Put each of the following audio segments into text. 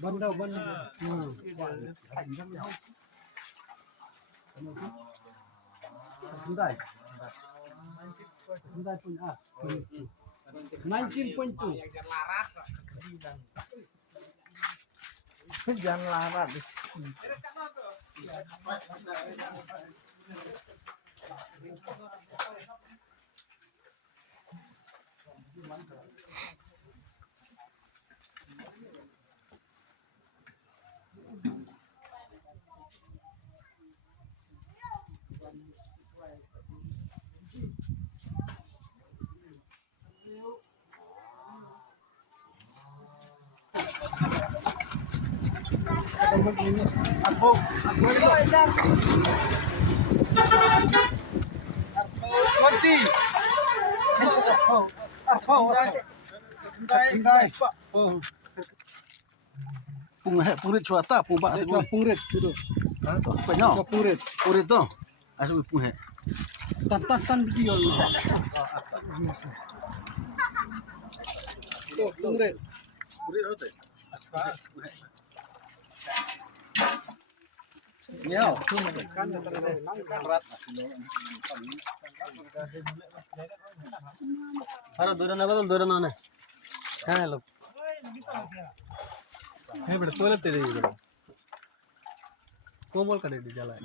Bandau. Sundai punya 19.2. Jangan larat. Aku kunci. Purit cuata, pubak purit gitu. Banyak purit tuh. Asal puhe. Tan video lu. Tuh, purit. Purit apa tuh? Miau. Haro dura mana? Kan lo. Betul tadi gitu. Komol kan di jalan.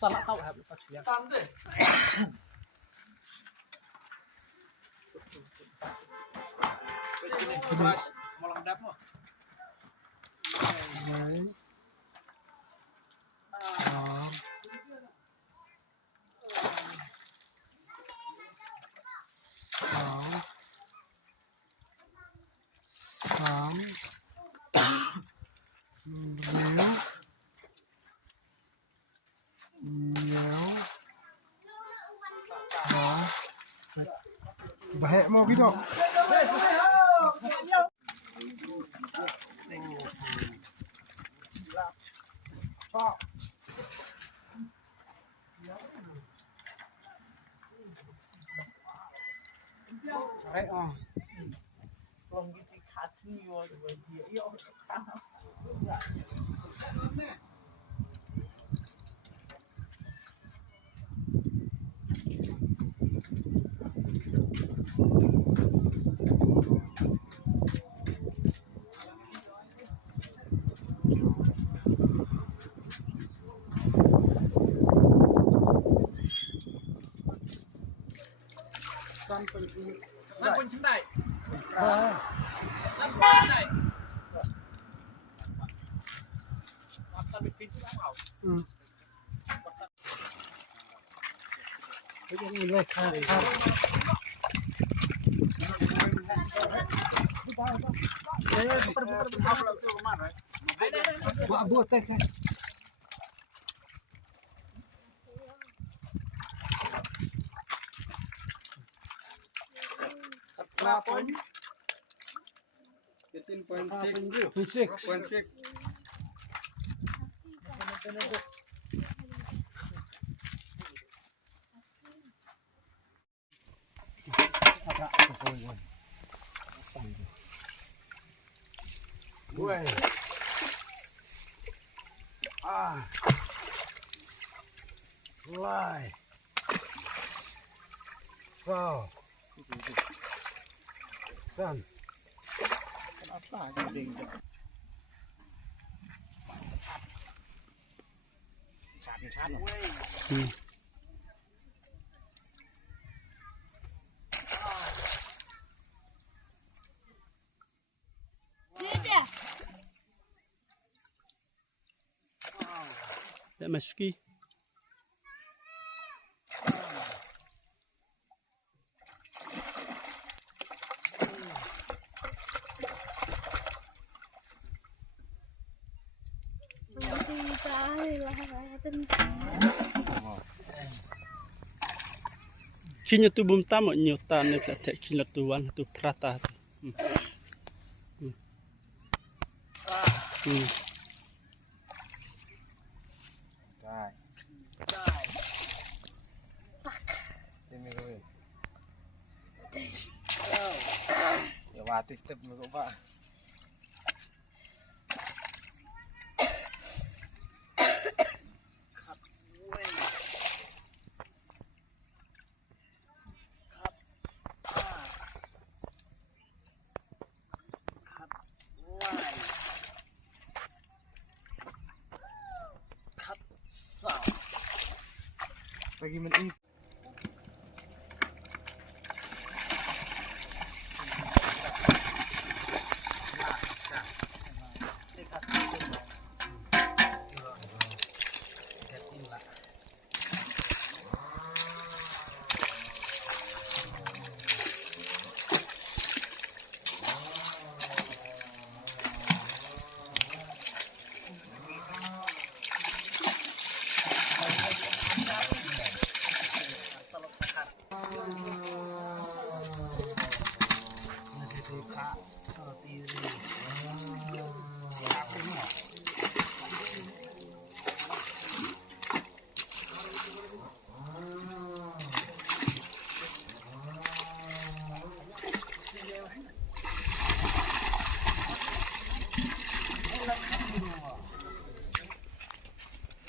Salah tahu habis pasti ya. Baik mau video. San pun cendai. San pun cendai. Makan di pintu mau. Ini lekat. Buat teh. Point 15.6. Lie. So. San. Kenapa gede? That meski. Khi tu bum tam ở nhiều tan nên sẽ khi tu văn tu prata Ya mati step kok Pak. Bagi men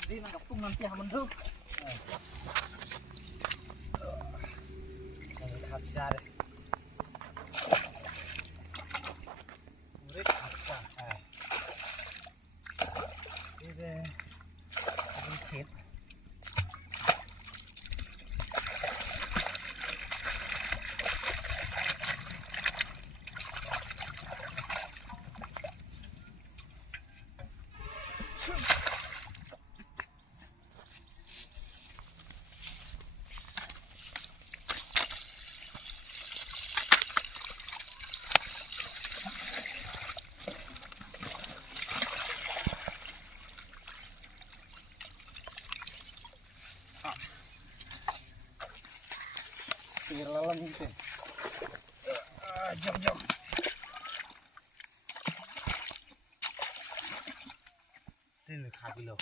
Jadi nangkapung nanti mendung. Habis ada. Murid apa? Ini sedikit. Pinggir lalang gitu. Jom. Ini kaki lo.